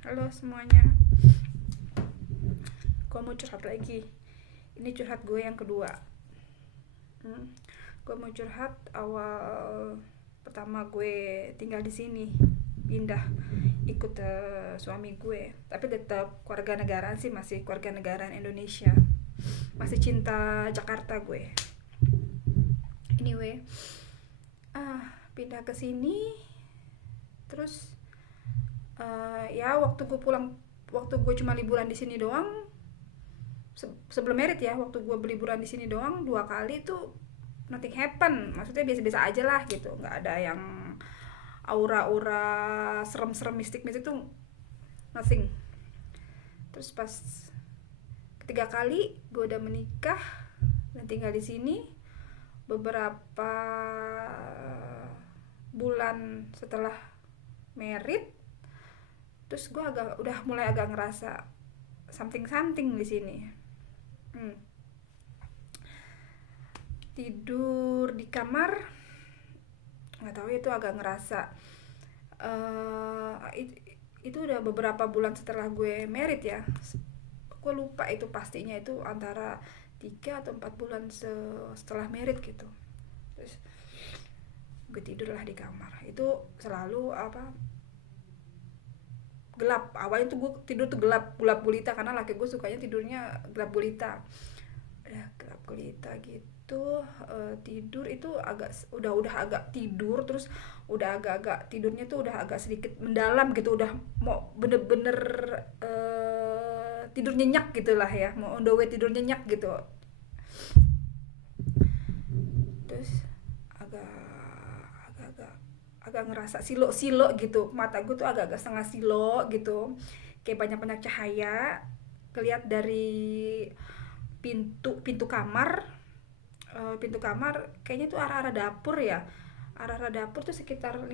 Halo semuanya, gue mau curhat lagi. Ini curhat gue yang kedua. Gue mau curhat awal pertama gue tinggal di sini, pindah ikut suami gue. Tapi tetap keluarga negaraan sih, masih keluarga negaraan Indonesia. Masih cinta Jakarta gue. Anyway, pindah ke sini, terus ya waktu gue cuma liburan di sini doang. Sebelum merit ya, waktu gue berliburan di sini doang 2 kali tuh nothing happen, maksudnya biasa-biasa aja lah gitu, nggak ada yang aura-aura serem-serem mistik-mistik tuh, nothing. Terus pas ketiga kali gue udah menikah dan tinggal di sini, beberapa bulan setelah merit, terus gue udah mulai agak ngerasa something something di sini. Tidur di kamar, nggak tahu itu agak ngerasa itu udah beberapa bulan setelah gue merit ya. Gue lupa itu pastinya, itu antara 3 atau 4 bulan setelah merit gitu. Terus gue tidur lah di kamar, itu selalu gelap. Awalnya tuh gue tidur tuh gelap gelap gulita, karena laki gue sukanya tidurnya gelap gulita. Udah gelap gulita gitu. Tidur itu udah agak tidur, terus udah agak-agak tidurnya tuh udah agak sedikit mendalam gitu, udah mau bener-bener tidur nyenyak gitulah ya, mau on the way tidur nyenyak gitu. Terus agak agak agak ngerasa silo-silo gitu, mata gue tuh agak-agak setengah silo gitu, kayak banyak-banyak cahaya keliat dari pintu pintu kamar. Pintu kamar kayaknya tuh arah-arah dapur ya, arah-arah dapur tuh sekitar 5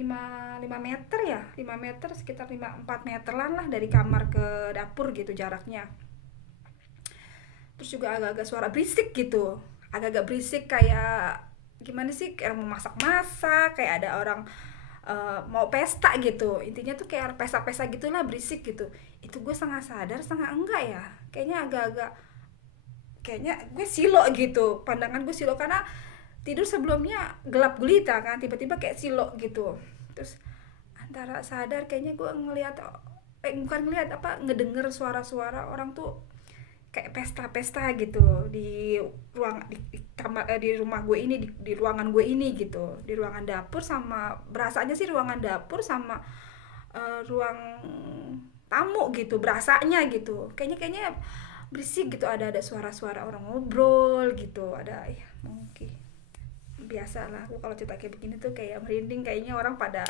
meter ya, 5 meter, sekitar 4 meteran lah dari kamar ke dapur gitu jaraknya. Terus juga agak-agak suara berisik gitu, agak-agak berisik kayak gimana sih, kayak mau masak-masak, kayak ada orang mau pesta gitu, intinya tuh kayak pesta-pesta gitulah, berisik gitu. Itu gue setengah sadar setengah enggak ya, kayaknya agak-agak, kayaknya gue silo gitu, pandangan gue silo karena tidur sebelumnya gelap gulita kan, tiba-tiba kayak silo gitu. Terus antara sadar kayaknya gue ngelihat, bukan ngelihat, ngedenger suara-suara orang tuh kayak pesta-pesta gitu di di kamar, di rumah gue ini, di ruangan gue ini gitu, di ruangan dapur, sama berasanya sih ruangan dapur sama ruang tamu gitu, berasanya gitu, kayaknya berisik gitu, ada suara-suara orang ngobrol gitu, ada ya mungkin biasa lah. Aku kalau cerita kayak begini tuh kayak merinding, kayaknya orang pada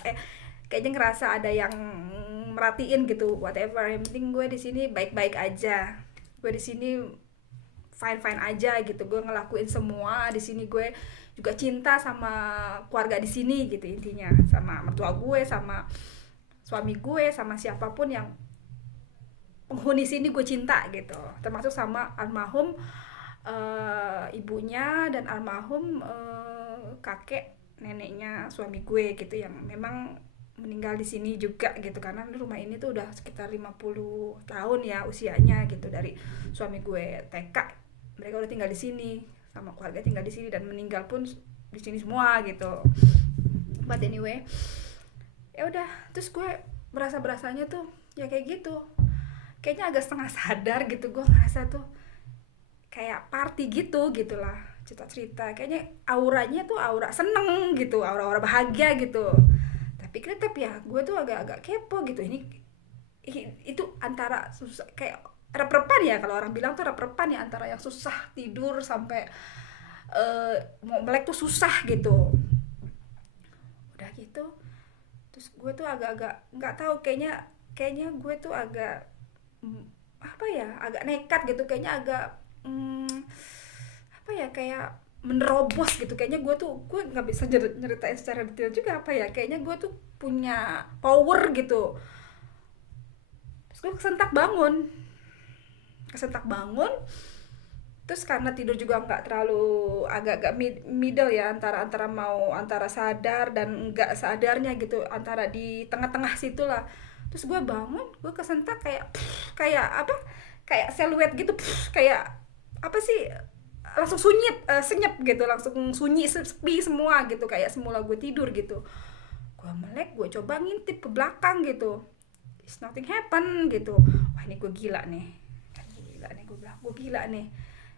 kayaknya ngerasa ada yang merhatiin gitu, whatever, yang penting gue di sini baik-baik aja, gue di sini fine fine aja gitu, gue ngelakuin semua di sini, gue juga cinta sama keluarga di sini gitu, intinya sama mertua gue, sama suami gue, sama siapapun yang penghuni sini gue cinta gitu, termasuk sama almarhum ibunya dan almarhum kakek neneknya suami gue gitu, yang memang meninggal di sini juga gitu, karena rumah ini tuh udah sekitar 50 tahun ya usianya gitu, dari suami gue TK mereka udah tinggal di sini, sama keluarga tinggal di sini, dan meninggal pun di sini semua gitu. But anyway, ya udah, terus gue berasanya tuh ya kayak gitu, kayaknya agak setengah sadar gitu, gue ngerasa tuh kayak party gitu gitulah, cerita-cerita kayaknya auranya tuh aura seneng gitu, aura-aura bahagia gitu. Tapi tetap ya gue tuh agak-agak kepo gitu, ini itu antara susah, kayak rep-repan ya, kalau orang bilang tuh rep-repan ya, antara yang susah tidur sampai mau melek tuh susah gitu. Udah gitu, terus gue tuh agak-agak nggak tahu, kayaknya kayaknya gue tuh agak apa ya, agak nekat gitu, kayaknya agak apa ya, kayak menerobos gitu, kayaknya gue nggak bisa nyeritain secara detail juga, apa ya, kayaknya gue tuh punya power gitu. Terus gue kesentak bangun. Terus karena tidur juga nggak terlalu, agak-agak middle ya, antara antara sadar dan nggak sadarnya gitu, antara di tengah-tengah situlah. Terus gue bangun, gue kesentak kayak kayak apa, kayak siluet gitu, kayak apa sih, langsung senyap gitu, langsung sunyi, sepi semua gitu, kayak semula gue tidur gitu. Gue melek, gue coba ngintip ke belakang gitu, it's nothing happen gitu. Wah ini gue gila nih, gue bilang gue gila nih.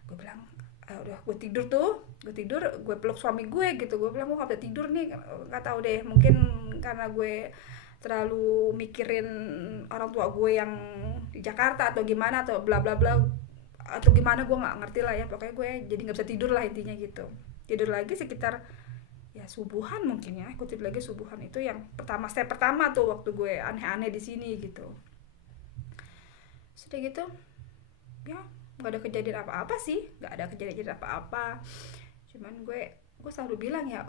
Gue bilang udah gue tidur tuh, gue peluk suami gue gitu. Gue bilang gue gak bisa tidur nih, nggak tahu deh, mungkin karena gue terlalu mikirin orang tua gue yang di Jakarta atau gimana, atau bla bla bla, atau gimana gue nggak ngerti lah ya. Pokoknya gue jadi nggak bisa tidur lah intinya gitu. Tidur lagi sekitar ya subuhan mungkin ya, aku tidur lagi subuhan. Itu yang step pertama tuh waktu gue aneh-aneh di sini gitu. Sudah gitu ya, nggak ada kejadian apa-apa sih, nggak ada kejadian apa-apa. Cuman gue selalu bilang ya,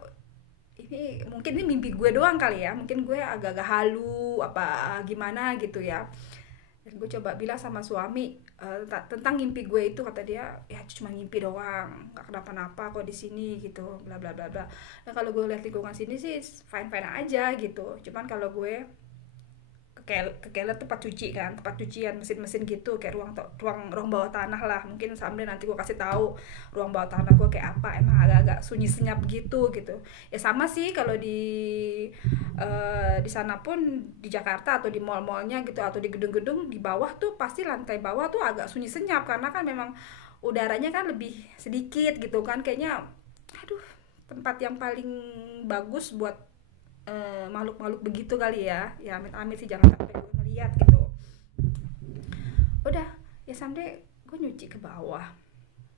ini mungkin ini mimpi gue doang kali ya, mungkin gue agak-agak halu apa gimana gitu ya. Dan gue coba bilang sama suami tentang mimpi gue itu. Kata dia ya cuma mimpi doang, nggak kenapa-napa kok di sini gitu, bla bla bla bla. Dan kalau gue lihat lingkungan sini sih fine fine aja gitu. Cuman kalau gue ke kelet tempat cuci kan, tempat cucian mesin-mesin gitu, kayak ruang bawah tanah lah. Mungkin sambil nanti gue kasih tahu ruang bawah tanah gue kayak apa. Emang agak-agak sunyi senyap gitu. Ya sama sih kalau di sana pun, di Jakarta atau di mall-mallnya gitu, atau di gedung-gedung di bawah tuh pasti lantai bawah tuh agak sunyi senyap, karena kan memang udaranya kan lebih sedikit gitu kan. Kayaknya aduh, tempat yang paling bagus buat makhluk-makhluk begitu kali ya. Ya amit-amit sih jangan sampai gue ngeliat gitu. Udah ya sampai gue nyuci ke bawah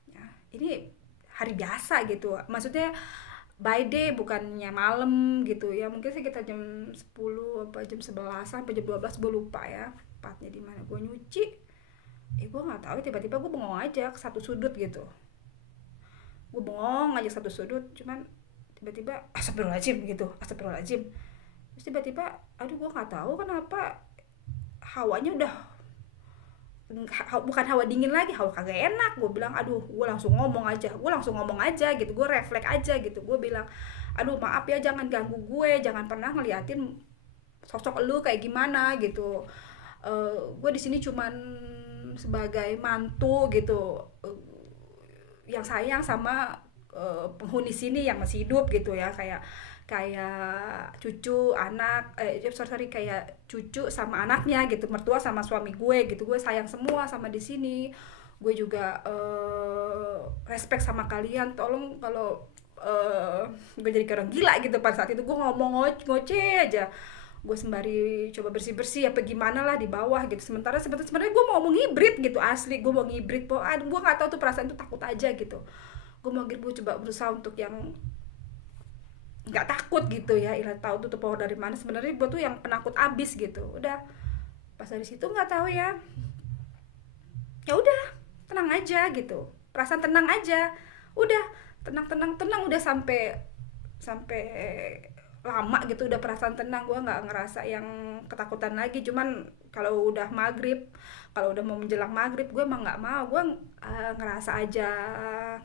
ya, ini hari biasa gitu, maksudnya by day bukannya malam gitu ya. Mungkin sih kita jam 10 apa jam 11 sampai jam 12, gue lupa ya tepatnya di mana gue nyuci. Gue nggak tahu, tiba-tiba gue bengong aja ke satu sudut gitu. Gue bengong aja satu sudut, cuman tiba-tiba astagfirullahaladzim gitu, astagfirullahaladzim. Terus tiba-tiba aduh gue nggak tahu kenapa hawanya udah bukan hawa dingin lagi, hawa kagak enak. Gue bilang aduh, gue langsung ngomong aja gitu, gue refleks aja gitu. Gue bilang aduh maaf ya, jangan ganggu gue, jangan pernah ngeliatin sosok lu kayak gimana gitu. Gue di sini cuman sebagai mantu gitu, yang sayang sama penghuni sini yang masih hidup gitu ya, kayak cucu anak kayak cucu sama anaknya gitu, mertua sama suami gue gitu. Gue sayang semua sama di sini. Gue juga respect sama kalian. Tolong kalau gue jadi kayak orang gila gitu pada saat itu. Gue ngomong ngoceh aja. Gue sembari coba bersih apa gimana lah di bawah gitu. Sebenarnya gue mau ngibrit gitu, asli gue mau ngibrit. Gue nggak tahu tuh, perasaan itu takut aja gitu. Gue coba berusaha untuk yang nggak takut gitu ya. Ilah tahu tuh power dari mana. Sebenarnya gue tuh yang penakut abis gitu. Udah pas dari situ nggak tahu ya udah tenang aja gitu, perasaan tenang aja. Udah tenang udah sampai lama gitu, udah perasaan tenang. Gue nggak ngerasa yang ketakutan lagi. Cuman kalau udah maghrib, kalau udah mau menjelang maghrib, gue emang nggak mau. Gue ngerasa aja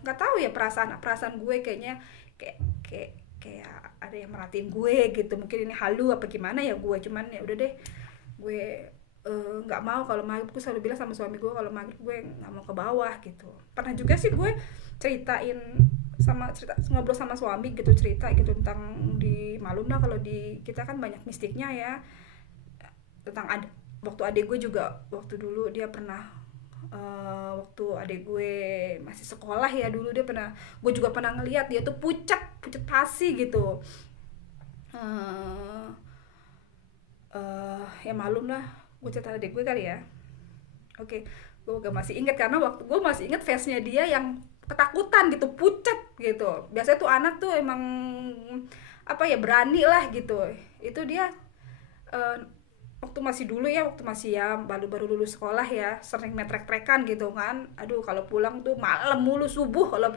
nggak tahu ya, perasaan gue kayaknya kayak ada yang merhatiin gue gitu. Mungkin ini halu apa gimana ya gue. Cuman ya udah deh, gue nggak mau kalau maghrib. Gue selalu bilang sama suami gue kalau maghrib gue nggak mau ke bawah gitu. Pernah juga sih gue ngobrol sama suami gitu, cerita gitu tentang di Malum lah. Kalau di kita kan banyak mistiknya ya, tentang waktu adik gue juga, waktu dulu dia pernah waktu adik gue masih sekolah ya dulu, gue juga pernah ngeliat dia tuh pucat pasi gitu. Ya malum lah, gue cerita adik gue kali ya. Oke, gue gak masih inget karena waktu gue masih inget face-nya dia yang ketakutan gitu, pucat gitu. Biasanya tuh anak tuh emang apa ya, berani lah gitu. Itu dia waktu masih ya baru lulus sekolah ya, sering metrek-trekan gitu kan. Aduh, kalau pulang tuh malam mulu, subuh kalau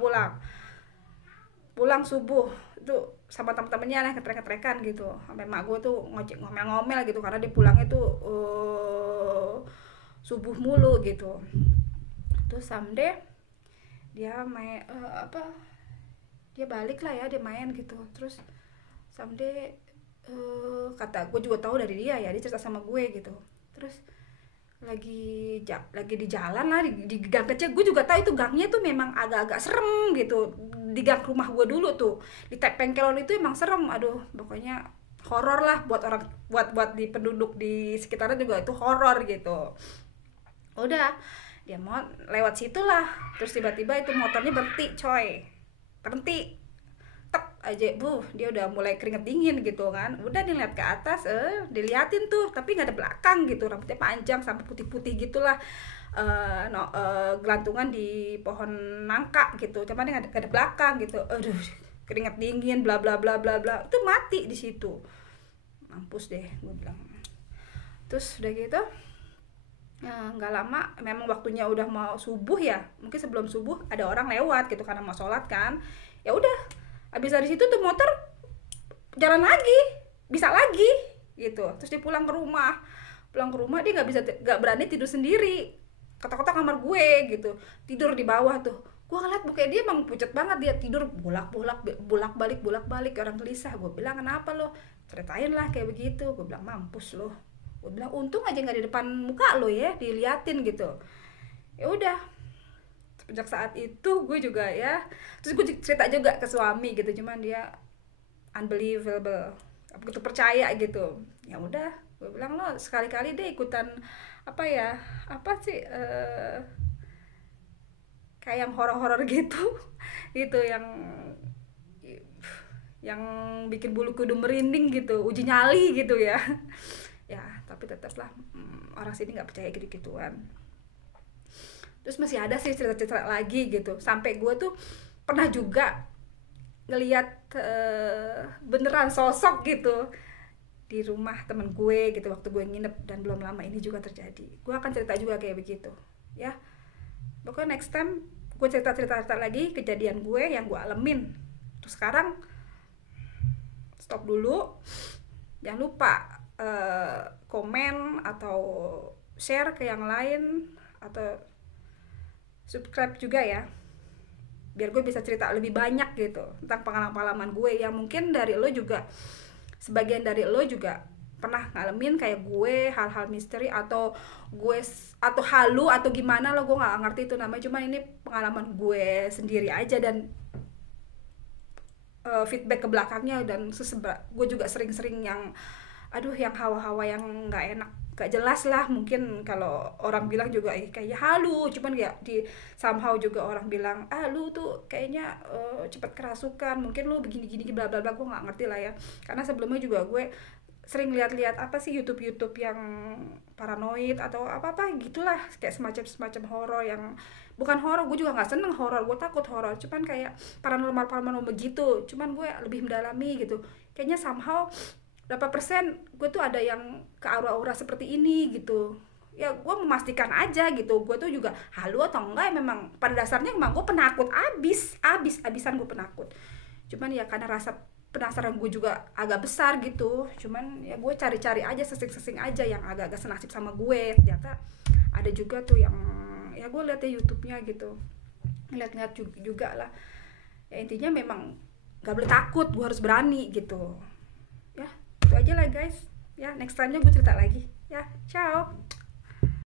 pulang subuh itu sama temen-temennya lah ngetrek-ngetrekan gitu. Sampai mak gue tuh ngomel-ngomel gitu karena dia pulangnya tuh subuh mulu gitu. Terus someday dia dia balik lah ya, dia main gitu. Terus someday Kata gue juga tahu dari dia ya, dia cerita sama gue gitu. Terus lagi di jalan lah, di gang kecil. Gue juga tahu itu gangnya tuh memang agak-agak serem gitu, di gang rumah gue dulu tuh, di Pengkelon itu emang serem. Aduh, pokoknya horor lah buat orang, buat di penduduk di sekitarnya juga itu horor gitu. Udah, dia mau lewat situ lah, terus tiba-tiba itu motornya berhenti coy, berhenti, tek aja, dia udah mulai keringet dingin gitu kan. Udah dilihat ke atas, diliatin tuh, tapi nggak ada belakang gitu, rambutnya panjang sampai putih-putih gitulah, no, gelantungan di pohon nangka gitu, cuman dia nggak ada belakang gitu. Aduh, keringet dingin, bla bla bla bla bla, itu mati di situ. Mampus deh, gue bilang. Terus udah gitu, nggak lama, memang waktunya udah mau subuh ya, mungkin sebelum subuh ada orang lewat gitu karena mau sholat kan. Ya udah, habis dari situ tuh motor jalan lagi, bisa lagi gitu. Terus dia pulang ke rumah, dia nggak berani tidur sendiri, ketok-ketok kamar gue gitu, tidur di bawah tuh. Gue ngeliat bukannya dia emang pucat banget, dia tidur bolak balik orang gelisah. Gue bilang, kenapa lo? Ceritain lah kayak begitu. Gue bilang, mampus lo. Gue bilang, untung aja nggak di depan muka lo ya, diliatin gitu. Ya udah, sejak saat itu gue juga ya, terus gue cerita juga ke suami gitu, cuman dia unbelievable, begitu percaya gitu. Ya udah, gue bilang, lo sekali-kali deh ikutan apa ya, apa sih, kayak yang horor-horor gitu gitu, yang bikin bulu kuduk merinding gitu, uji nyali gitu ya. Ya tapi tetaplah, orang sini nggak percaya gitu-gituan. Terus masih ada sih cerita-cerita lagi gitu, sampai gue tuh pernah juga ngelihat, beneran sosok gitu di rumah temen gue gitu waktu gue nginep, dan belum lama ini juga terjadi. Gue akan cerita juga kayak begitu ya, pokoknya next time gue cerita lagi kejadian gue yang gue alamin. Terus sekarang stop dulu, jangan lupa komen atau share ke yang lain, atau subscribe juga ya, biar gue bisa cerita lebih banyak gitu tentang pengalaman gue yang mungkin dari lo juga, sebagian dari lo juga pernah ngalamin kayak gue, hal-hal misteri atau halu atau gimana lo, gue nggak ngerti itu namanya, cuman ini pengalaman gue sendiri aja, dan feedback ke belakangnya, dan gue juga sering-sering yang yang hawa-hawa yang nggak enak, gak jelas lah. Mungkin kalau orang bilang juga kayak halu, cuman ya di somehow juga orang bilang, lu tuh kayaknya cepat kerasukan, mungkin lu begini-gini bla bla bla. Gue nggak ngerti lah ya, karena sebelumnya juga gue sering lihat-lihat apa sih YouTube yang paranoid atau apa gitulah, kayak semacam horor yang bukan horor. Gue juga nggak seneng horor, gue takut horor, cuman kayak paranormal begitu. Cuman gue lebih mendalami gitu, kayaknya somehow berapa persen gue tuh ada yang ke aura-aura seperti ini gitu. Ya gue memastikan aja gitu, gue tuh juga halu atau enggak, memang pada dasarnya memang gue penakut abisan, gue penakut. Cuman ya karena rasa penasaran gue juga agak besar gitu, cuman ya gue cari-cari aja, sesing aja yang agak-agak senasib sama gue. Ternyata ada juga tuh yang ya gue lihat di YouTube-nya gitu, ngeliat juga lah ya. Intinya memang gak boleh takut, gue harus berani gitu ya. Itu aja lah guys ya, next time nya gue cerita lagi ya. Ciao.